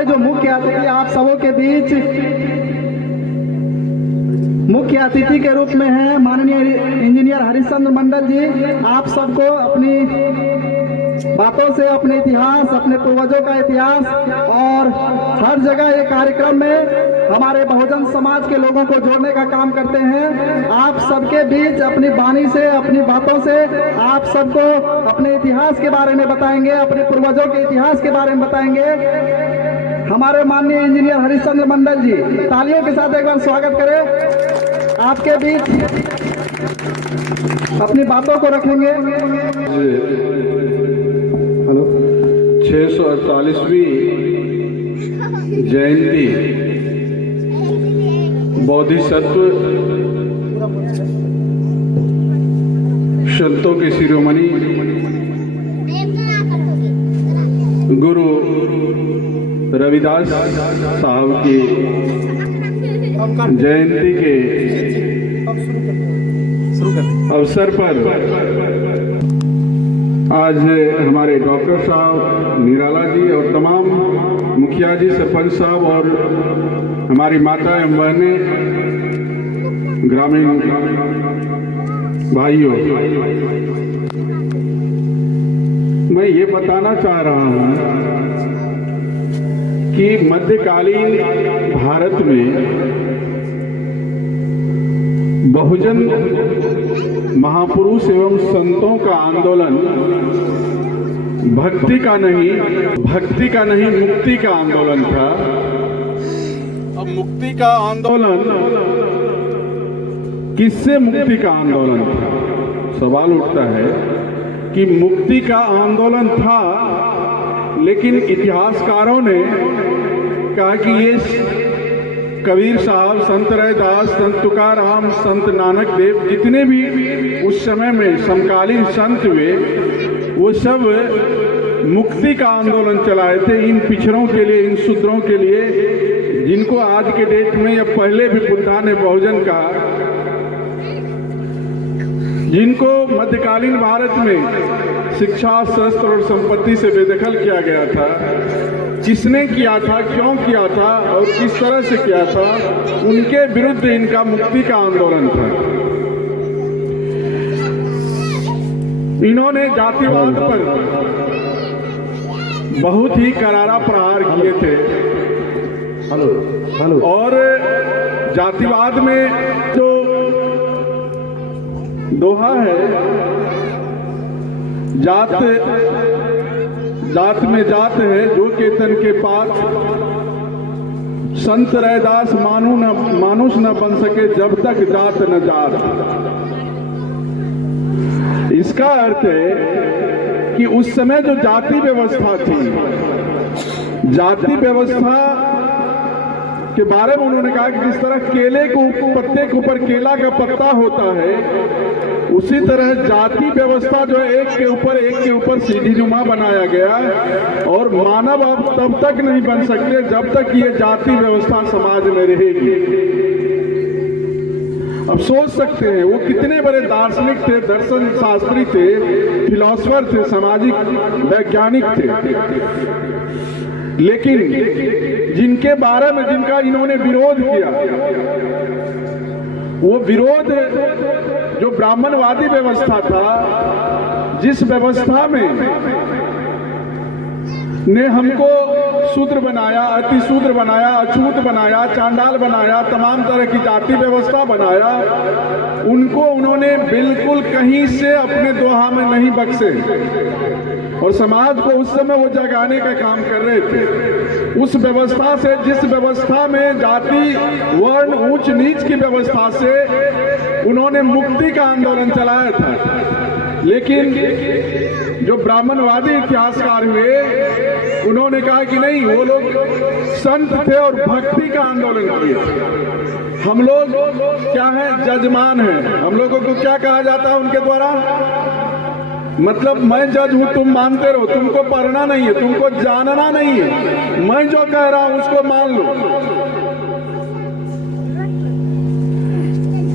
हमारे जो मुख्य अतिथि आप सबों के बीच मुख्य अतिथि के रूप में हैं माननीय इंजीनियर हरिश्चंद्र मंडल जी। आप सबको अपनी बातों से अपने इतिहास, अपने पूर्वजों का इतिहास और हर जगह ये कार्यक्रम में हमारे बहुजन समाज के लोगों को जोड़ने का काम करते हैं। आप सबके बीच अपनी वाणी से, अपनी बातों से आप सबको अपने इतिहास के बारे में बताएंगे, अपने पूर्वजों के इतिहास के बारे में बताएंगे हमारे माननीय इंजीनियर हरिश्चंद्र मंडल जी। तालियों के साथ एक बार स्वागत करें। आपके बीच अपनी बातों को रखेंगे। 648वीं जयंती बोधिसत्व संतों की शिरोमणि गुरु रविदास साहब की जयंती के अवसर पर आज हमारे डॉक्टर साहब, निराला जी और तमाम मुखिया जी, सरपंच साहब और हमारी माता एवं बहनें, ग्रामीण भाइयों, मैं ये बताना चाह रहा हूँ कि मध्यकालीन भारत में बहुजन महापुरुष एवं संतों का आंदोलन भक्ति का नहीं मुक्ति का आंदोलन था। अब मुक्ति का आंदोलन किससे मुक्ति का आंदोलन था? सवाल उठता है कि मुक्ति का आंदोलन था, लेकिन इतिहासकारों ने कहा कि ये कबीर साहब, संत रैदास, संत तुकाराम, संत नानक देव, जितने भी उस समय में समकालीन संत हुए, वो सब मुक्ति का आंदोलन चलाए थे इन पिछड़ों के लिए, इन शूद्रों के लिए, जिनको आज के डेट में या पहले भी बुद्धा ने बहुजन कहा, जिनको मध्यकालीन भारत में शिक्षा, शस्त्र और संपत्ति से बेदखल किया गया था। किसने किया था, क्यों किया था और किस तरह से किया था, उनके विरुद्ध इनका मुक्ति का आंदोलन था। इन्होंने जातिवाद पर बहुत ही करारा प्रहार किए थे और जातिवाद में जो दोहा है, जात में जात है जो केतन के पात, संत रैदास मानुष न बन सके जब तक जात न जात। इसका अर्थ है कि उस समय जो जाति व्यवस्था थी, जाति व्यवस्था के बारे में उन्होंने कहा कि जिस तरह केले को पत्ते के ऊपर केला का पत्ता होता है, उसी तरह जाति व्यवस्था जो है एक के ऊपर सीढ़ी नुमा बनाया गया और मानव अब तब तक नहीं बन सकते जब तक ये जाति व्यवस्था समाज में रहेगी। अब सोच सकते हैं वो कितने बड़े दार्शनिक थे, दर्शन शास्त्री थे, फिलोसफर थे, सामाजिक वैज्ञानिक थे, लेकिन जिनके बारे में जिनका इन्होंने विरोध किया, वो विरोध जो ब्राह्मणवादी व्यवस्था था, जिस व्यवस्था में ने हमको शूद्र बनाया, अति शूद्र बनाया, अछूत बनाया, चांडाल बनाया, तमाम तरह की जाति व्यवस्था बनाया, उनको उन्होंने बिल्कुल कहीं से अपने दोहा में नहीं बख्शे और समाज को उस समय वो जगाने का काम कर रहे थे। उस व्यवस्था से, जिस व्यवस्था में जाति, वर्ण, ऊंच नीच की व्यवस्था से उन्होंने मुक्ति का आंदोलन चलाया था, लेकिन जो ब्राह्मणवादी इतिहासकार हुए, उन्होंने कहा कि नहीं, वो लोग संत थे और भक्ति का आंदोलन किए। हम लोग क्या है, जजमान हैं। हम लोगों को क्या कहा जाता है उनके द्वारा, मतलब मैं जज हूं, तुम मानते रहो, तुमको पढ़ना नहीं है, तुमको जानना नहीं है, मैं जो कह रहा हूं उसको मान लो।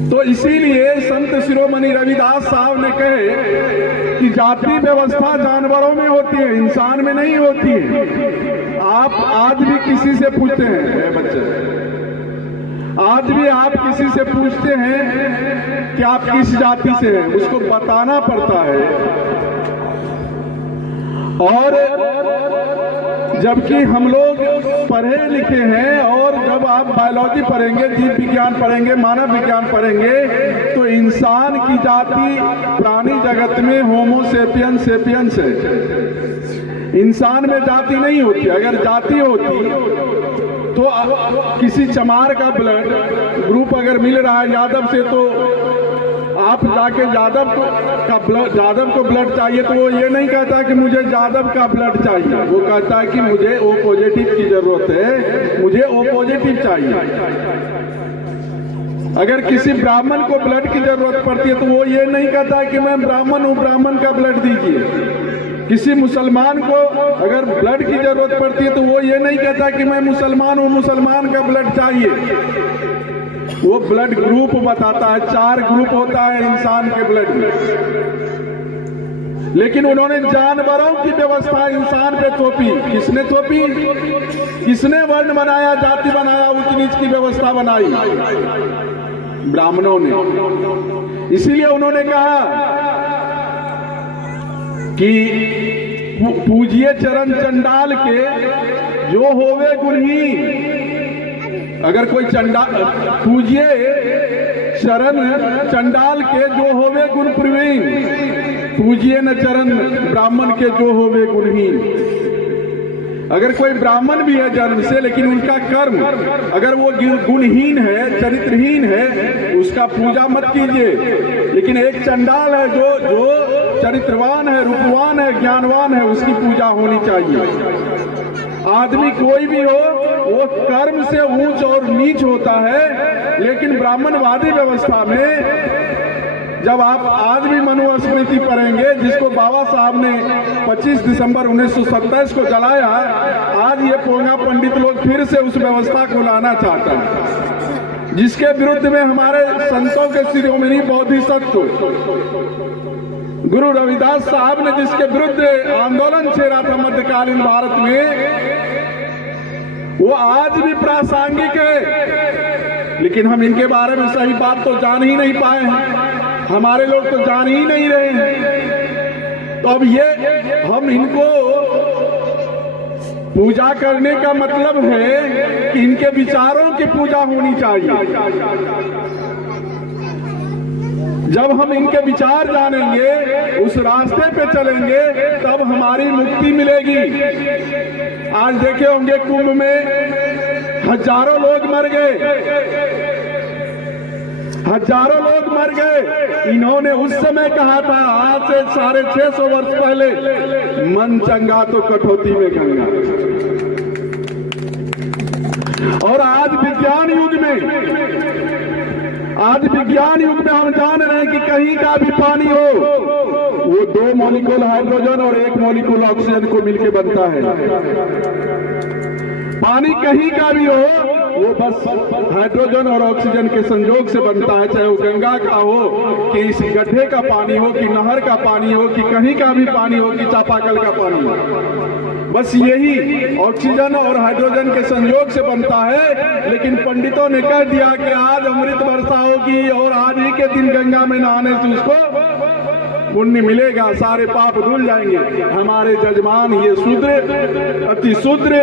तो इसीलिए संत शिरोमणि रविदास साहब ने कहे कि जाति व्यवस्था जानवरों में होती है, इंसान में नहीं होती है। आप आज भी किसी से पूछते हैं बच्चे, आज भी आप किसी से पूछते हैं कि आप किस जाति से हैं, उसको बताना पड़ता है। और जबकि हम लोग पढ़े लिखे हैं, और जब आप बायोलॉजी पढ़ेंगे, जीव विज्ञान पढ़ेंगे, मानव विज्ञान पढ़ेंगे, तो इंसान की जाति प्राणी जगत में होमो सेपियन सेपियंस है। इंसान में जाति नहीं होती। अगर जाति होती तो किसी चमार का ब्लड ग्रुप अगर मिल रहा है यादव से, तो आप जाके यादव को ब्लड चाहिए तो वो ये नहीं कहता कि मुझे यादव का ब्लड चाहिए, वो कहता है कि मुझे ओ पॉजिटिव की जरूरत है, मुझे ओ पॉजिटिव चाहिए। अगर किसी ब्राह्मण को ब्लड की जरूरत पड़ती है तो वो ये नहीं कहता कि मैं ब्राह्मण हूँ, ब्राह्मण का ब्लड दीजिए। किसी मुसलमान को अगर ब्लड की जरूरत पड़ती है तो वो ये नहीं कहता कि मैं मुसलमान हूँ, मुसलमान का ब्लड चाहिए। वो ब्लड ग्रुप बताता है, 4 ग्रुप होता है इंसान के ब्लड में। लेकिन उन्होंने जानवरों की व्यवस्था इंसान पे थोपी। किसने थोपी? किसने वर्ण बनाया, जाति बनाया, ऊंच नीच की व्यवस्था बनाई? ब्राह्मणों ने। इसीलिए उन्होंने कहा कि पूजिए चरण चंडाल के जो होवे गुणहीन। अगर कोई पूजिए चरण चंडाल के जो होवे गुण प्रवीण, पूजिए न चरण ब्राह्मण के जो होवे गुणहीन। अगर कोई ब्राह्मण भी है जन्म से, लेकिन उनका कर्म अगर वो गुणहीन है, चरित्रहीन है, उसका पूजा मत कीजिए। लेकिन एक चंडाल है जो चरित्रवान है, रूपवान है, ज्ञानवान है, उसकी पूजा होनी चाहिए। आदमी कोई भी हो, वो कर्म से ऊंच और नीच होता है। लेकिन ब्राह्मणवादी व्यवस्था में जब आप आज भी मनुस्मृति पढ़ेंगे, जिसको बाबा साहब ने 25 दिसंबर 1927 को जलाया, आज ये पोंगा पंडित लोग फिर से उस व्यवस्था को लाना चाहता है, जिसके विरुद्ध में हमारे संतों के शिरोमणि बोधिसत्व गुरु रविदास साहब ने जिसके विरुद्ध आंदोलन छेड़ा था मध्यकालीन भारत में, वो आज भी प्रासंगिक है। लेकिन हम इनके बारे में सही बात तो जान ही नहीं पाए हैं, हमारे लोग तो जान ही नहीं रहे हैं। तो अब ये हम इनको पूजा करने का मतलब है कि इनके विचारों की पूजा होनी चाहिए। जब हम इनके विचार जानेंगे, उस रास्ते पे चलेंगे, तब हमारी मुक्ति मिलेगी। आज देखे होंगे कुंभ में हजारों लोग मर गए, हजारों लोग मर गए। इन्होंने उस समय कहा था, आज से 650 वर्ष पहले, मन चंगा तो कठौती में गंगा। और आज विज्ञान युग में हम जान रहे हैं कि कहीं का भी पानी हो, वो 2 मॉलिक्यूल हाइड्रोजन और 1 मॉलिक्यूल ऑक्सीजन को मिलकर बनता है। पानी कहीं का भी हो, वो बस हाइड्रोजन और ऑक्सीजन के संयोग से बनता है। चाहे वो गंगा का हो, कि इस गड्ढे का पानी हो, कि नहर का पानी हो, कि कहीं का भी पानी हो, कि चापाकल का पानी हो, बस यही ऑक्सीजन और हाइड्रोजन के संयोग से बनता है। लेकिन पंडितों ने कह दिया कि आज अमृत वर्षा होगी और आज ही के दिन गंगा में नहाने से उसको पुण्य मिलेगा, सारे पाप धुल जाएंगे। हमारे जजमान ये शूद्र, अति शूद्र,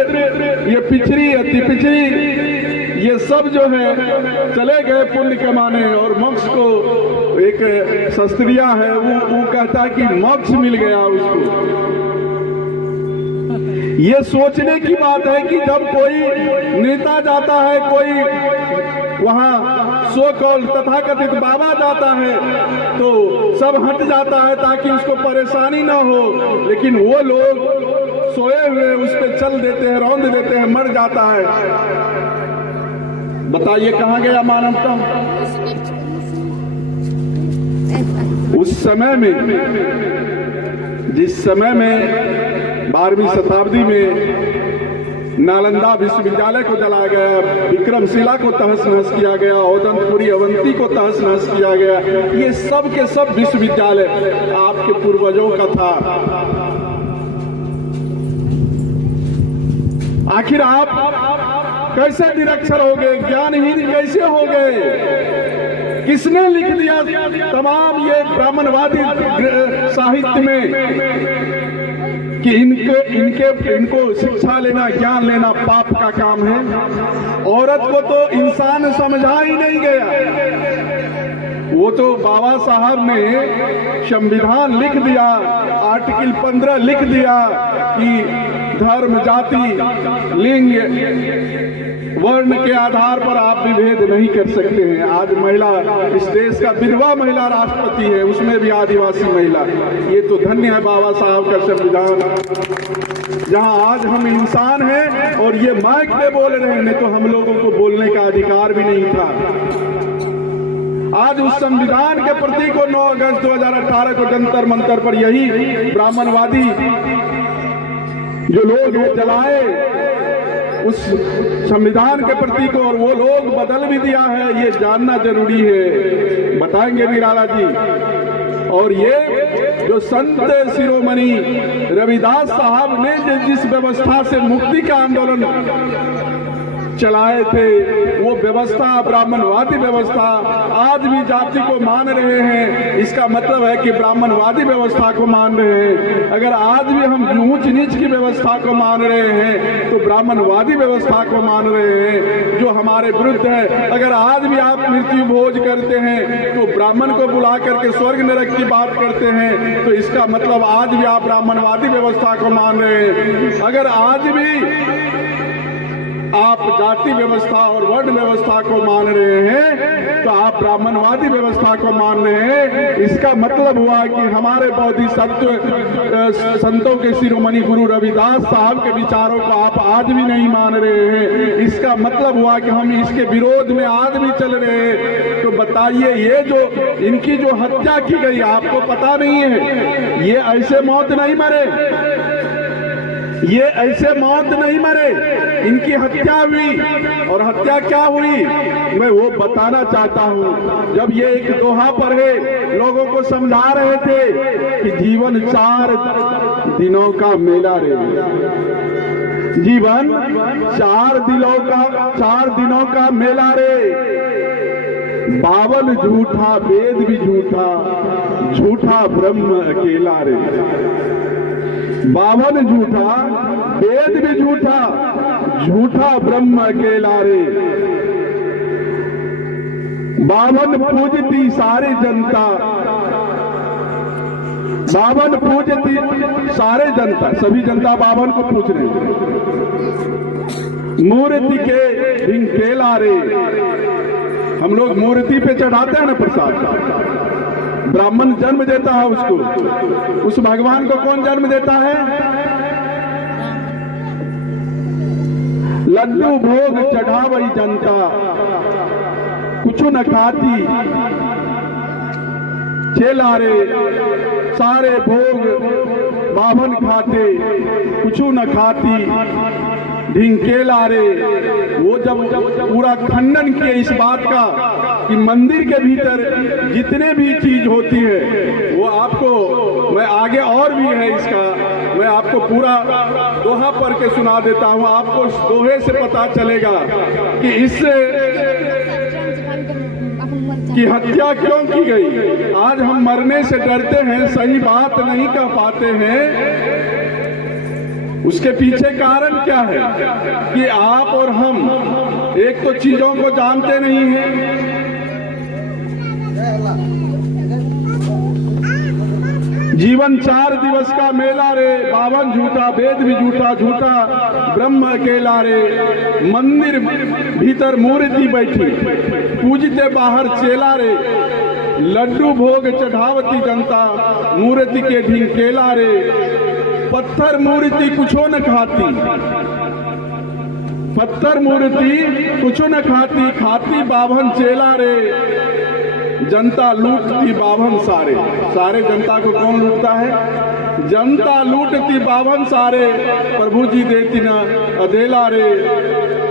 ये पिछड़ी, अति पिछड़ी, ये सब जो है चले गए पुण्य कमाने। और मोक्ष को एक शास्त्रिया है, वो कहता है कि मोक्ष मिल गया उसको। ये सोचने की बात है कि जब कोई नेता जाता है, कोई वहां सो कॉल्ड तथाकथित बाबा जाता है, तो सब हट जाता है ताकि उसको परेशानी ना हो। लेकिन वो लोग सोए हुए उस पर चल देते हैं, रौंद देते हैं, मर जाता है। बताइए कहां गया मानवता? उस समय में, जिस समय में 12वीं शताब्दी में नालंदा विश्वविद्यालय को जलाया गया, विक्रमशिला को तहस नहस किया गया, औदंतपुरी अवंती को तहस नहस किया गया, ये सब के सब विश्वविद्यालय आपके पूर्वजों का था। आखिर आप कैसे निरक्षर हो गए, ज्ञानहीन कैसे हो गए? किसने लिख दिया तमाम ये ब्राह्मणवादी साहित्य में कि इनको शिक्षा लेना, ज्ञान लेना पाप का काम है? औरत को तो इंसान समझा ही नहीं गया। वो तो बाबा साहब ने संविधान लिख दिया, आर्टिकल 15 लिख दिया कि धर्म, जाति, लिंग, वर्ण के आधार पर आप विभेद नहीं कर सकते हैं। आज महिला, इस देश का विधवा महिला राष्ट्रपति है, उसमें भी आदिवासी महिला। ये तो धन्य है बाबा साहब का संविधान, जहां आज हम इंसान हैं और ये माइक पे बोल रहे हैं, नहीं तो हम लोगों को बोलने का अधिकार भी नहीं था। आज उस संविधान के प्रति को 9 अगस्त 2018 को जंतर मंतर पर यही ब्राह्मणवादी जो लोग जलाए उस संविधान के प्रति को, और वो लोग बदल भी दिया है, ये जानना जरूरी है। बताएंगे निराला जी। और ये जो संत शिरोमणि रविदास साहब ने जिस व्यवस्था से मुक्ति का आंदोलन चलाए थे, वो व्यवस्था, ब्राह्मणवादी व्यवस्था, आज भी जाति को मान रहे हैं। इसका मतलब है कि ब्राह्मणवादी व्यवस्था को मान रहे हैं। अगर आज भी हम ऊंच नीच की व्यवस्था को मान रहे हैं तो ब्राह्मणवादी व्यवस्था को मान रहे हैं जो हमारे विरुद्ध है। अगर आज भी आप मृत्यु भोज करते हैं तो ब्राह्मण को बुला करके स्वर्ग नरक की बात करते हैं, तो इसका मतलब आज भी आप ब्राह्मणवादी व्यवस्था को मान रहे हैं। अगर आज भी आप जाति व्यवस्था और वर्ण व्यवस्था को मान रहे हैं तो आप ब्राह्मणवादी व्यवस्था को मान रहे हैं। इसका मतलब हुआ कि हमारे बोधिसत्व संतों के शिरोमणि गुरु रविदास साहब के विचारों को आप आज भी नहीं मान रहे हैं। इसका मतलब हुआ कि हम इसके विरोध में आज भी चल रहे हैं। तो बताइए, ये जो इनकी जो हत्या की गई, आपको पता नहीं है? ये ऐसे मौत नहीं मरे, ये ऐसे मौत नहीं मरे, इनकी हत्या हुई। और हत्या क्या हुई मैं वो बताना चाहता हूँ। जब ये एक दोहा पढ़े, लोगों को समझा रहे थे कि जीवन 4 दिनों का मेला रे, जीवन 4 दिनों का मेला रे। 52 झूठा वेद भी झूठा, झूठा ब्रह्म अकेला रे। 52 झूठा वेद भी झूठा, झूठा ब्रह्म अकेला रे। 52 पूजती सारी जनता, 52 पूजती सारे जनता, सभी जनता 52 को पूज रहे। मूर्ति के ढिंकेला रे। हम लोग मूर्ति पे चढ़ाते हैं ना प्रसाद, ब्राह्मण जन्म देता है उसको, उस भगवान को कौन जन्म देता है? लड्डू भोग चढ़ावई जनता, कुछ न खाती चेला रे। सारे भोग 52 खाते, कुछ न खाती ढिंकेला रे। वो जब पूरा खंडन किए इस बात का कि मंदिर के भीतर जितने भी चीज होती है वो आपको, मैं आगे और भी है इसका, मैं आपको पूरा दोहा पढ़ के सुना देता हूँ। आपको इस दोहे से पता चलेगा कि इससे की हत्या क्यों की गई। आज हम मरने से डरते हैं, सही बात नहीं कह पाते हैं। उसके पीछे कारण क्या है कि आप और हम एक तो चीजों को जानते नहीं हैं। जीवन 4 दिवस का मेला रे। 52 झूठा वेद भी झूठा, झूठा ब्रह्म अकेला रे। मंदिर भीतर मूर्ति बैठी, पूजते बाहर चेला रे। लड्डू भोग चढ़ावती जनता, मूर्ति के ढिंकेला रे। पत्थर मूर्ति कुछो न खाती, पत्थर मूर्ति कुछो न खाती, खाती 52 चेला रे। जनता लूटती 52 सारे, सारे जनता को कौन लूटता है? जनता लूटती 52 सारे, प्रभु जी देती न अधेला रे।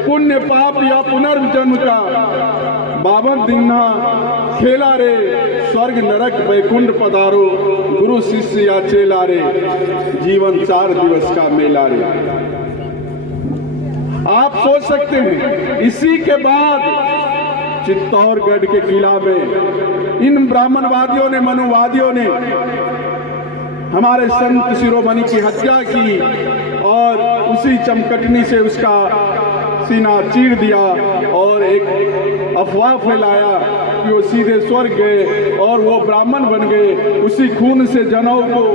पुण्य पाप या पुनर्जन्म का 52 दिन खेला रे। स्वर्ग नरक वैकुंठ पधारो, गुरु शिष्य या चेला रे। जीवन 4 दिवस का मेला रे। आप सोच सकते हैं, इसी के बाद चित्तौड़गढ़ के किला में इन ब्राह्मणवादियों ने, मनुवादियों ने हमारे संत शिरोमणि की हत्या की और उसी चमकटनी से उसका सीना चीर दिया और एक अफवाह फैलाया कि वो सीधे स्वर्ग गए और वो ब्राह्मण बन गए। उसी खून से जनेऊ को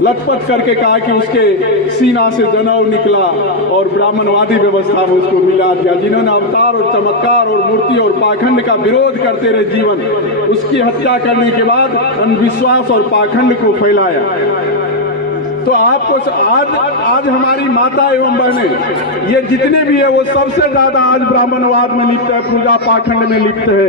लथपथ करके कहा कि उसके सीना से जनेऊ निकला और ब्राह्मणवादी व्यवस्था में उसको मिला दिया। जिन्होंने अवतार और चमत्कार और मूर्ति और पाखंड का विरोध करते रहे जीवन, उसकी हत्या करने के बाद अंधविश्वास और पाखंड को फैलाया। तो आपको आज हमारी माता एवं बहनें, ये जितने भी है वो सबसे ज्यादा आज ब्राह्मणवाद में लिप्त है, पूजा पाखंड में लिप्त है।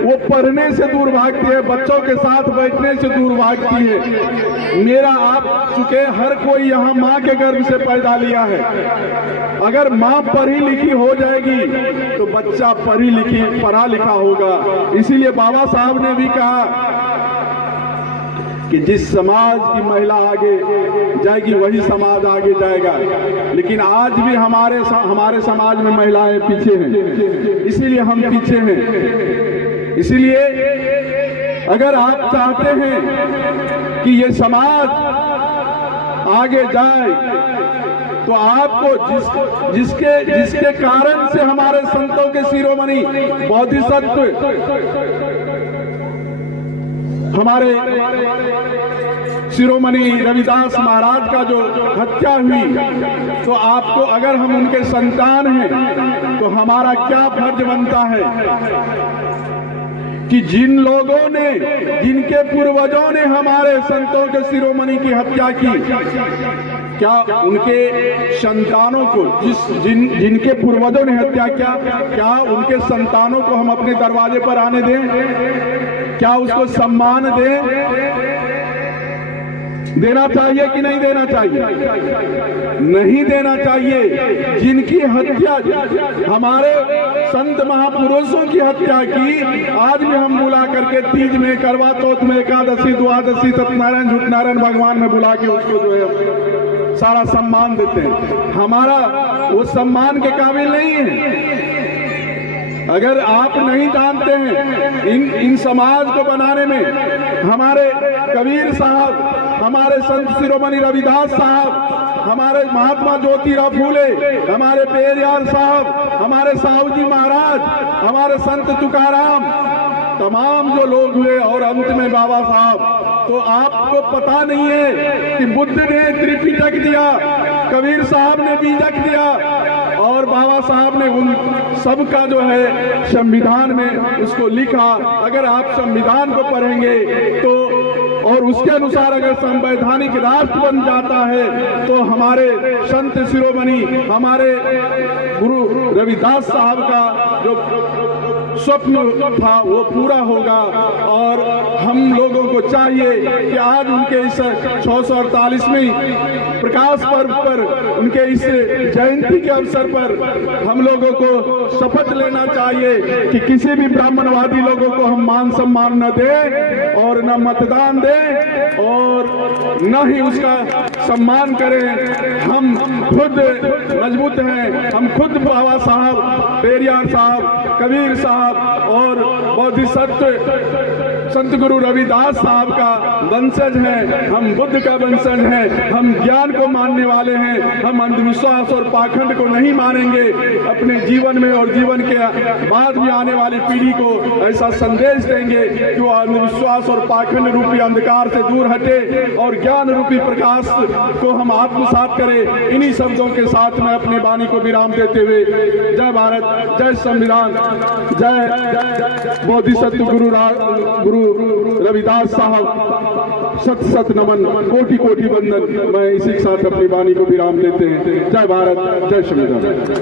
वो पढ़ने से दूर भागती है, बच्चों के साथ बैठने से दूर भागती है। मेरा आप चुके हर कोई यहाँ माँ के गर्भ से पैदा लिया है। अगर माँ पढ़ी लिखी हो जाएगी तो बच्चा पढ़ा लिखा होगा। इसीलिए बाबा साहब ने भी कहा कि जिस समाज की महिला आगे जाएगी वही समाज आगे जाएगा। लेकिन आज भी हमारे समाज में महिलाएं पीछे हैं, इसीलिए हम पीछे हैं। इसीलिए अगर आप चाहते हैं कि ये समाज आगे जाए तो आपको जिसके कारण से हमारे संतों के शिरोमणि बोधिसत्व, हमारे शिरोमणि रविदास महाराज का जो हत्या हुई, तो आपको, अगर हम उनके संतान हैं तो हमारा क्या फर्ज बनता है कि जिन लोगों ने, जिनके पूर्वजों ने हमारे संतों के शिरोमणि की हत्या की, क्या उनके संतानों को, जिनके पूर्वजों ने हत्या किया, क्या उनके संतानों को हम अपने दरवाजे पर आने दें? क्या उसको सम्मान देना चाहिए कि नहीं देना चाहिए? नहीं देना चाहिए। जिनकी हत्या, हमारे संत महापुरुषों की हत्या की, आज भी हम बुला करके तीज में, करवा चौथ में, एकादशी, द्वादशी, सत्यनारायण, झूठनारायण भगवान में बुला के उसको जो है सारा सम्मान देते हैं। हमारा वो सम्मान के काबिल नहीं है। अगर आप नहीं जानते हैं इन समाज को बनाने में हमारे कबीर साहब, हमारे संत शिरोमणि रविदास साहब, हमारे महात्मा ज्योतिराव फूले, हमारे पेरियार साहब, हमारे साहू जी महाराज, हमारे संत तुकाराम, तमाम जो लोग हुए और अंत में बाबा साहब, तो आपको पता नहीं है कि बुद्ध ने त्रिपिटक दिया, कबीर साहब ने बीजक दिया और बाबा साहब ने उन सब का जो है संविधान में उसको लिखा। अगर आप संविधान को पढ़ेंगे तो, और उसके अनुसार अगर संवैधानिक राष्ट्र बन जाता है तो हमारे संत शिरोमणि, हमारे गुरु रविदास साहब का जो स्वप्न था वो पूरा होगा। और हम लोगों को चाहिए कि आज उनके इस 648वें प्रकाश पर्व पर, उनके इस जयंती के अवसर पर हम लोगों को शपथ लेना चाहिए कि किसी भी ब्राह्मणवादी लोगों को हम मान सम्मान न दें और न मतदान दें और न ही उसका सम्मान करें। हम खुद मजबूत हैं, हम खुद बाबा साहब, पेरियार साहब, कबीर साहब और बोधिसत्व संत गुरु रविदास साहब का वंशज हैं। हम बुद्ध का वंशज हैं। हम ज्ञान को मानने वाले हैं। हम अंधविश्वास और पाखंड को नहीं मानेंगे। अपने जीवन में और जीवन के बाद भी आने वाली पीढ़ी को ऐसा संदेश देंगे कि वो अंधविश्वास और पाखंड रूपी अंधकार से दूर हटे और ज्ञान रूपी प्रकाश को हम आत्मसात करें। इन्हीं शब्दों के साथ मैं अपनी वाणी को विराम देते हुए जय भारत, जय संविधान, जय बोधिसत्व गुरु रविदास साहब, सत सत नमन, कोटि कोटि वंदन। मैं इसी के साथ अपनी वाणी को विराम देते हैं। जय भारत, जय संविधान।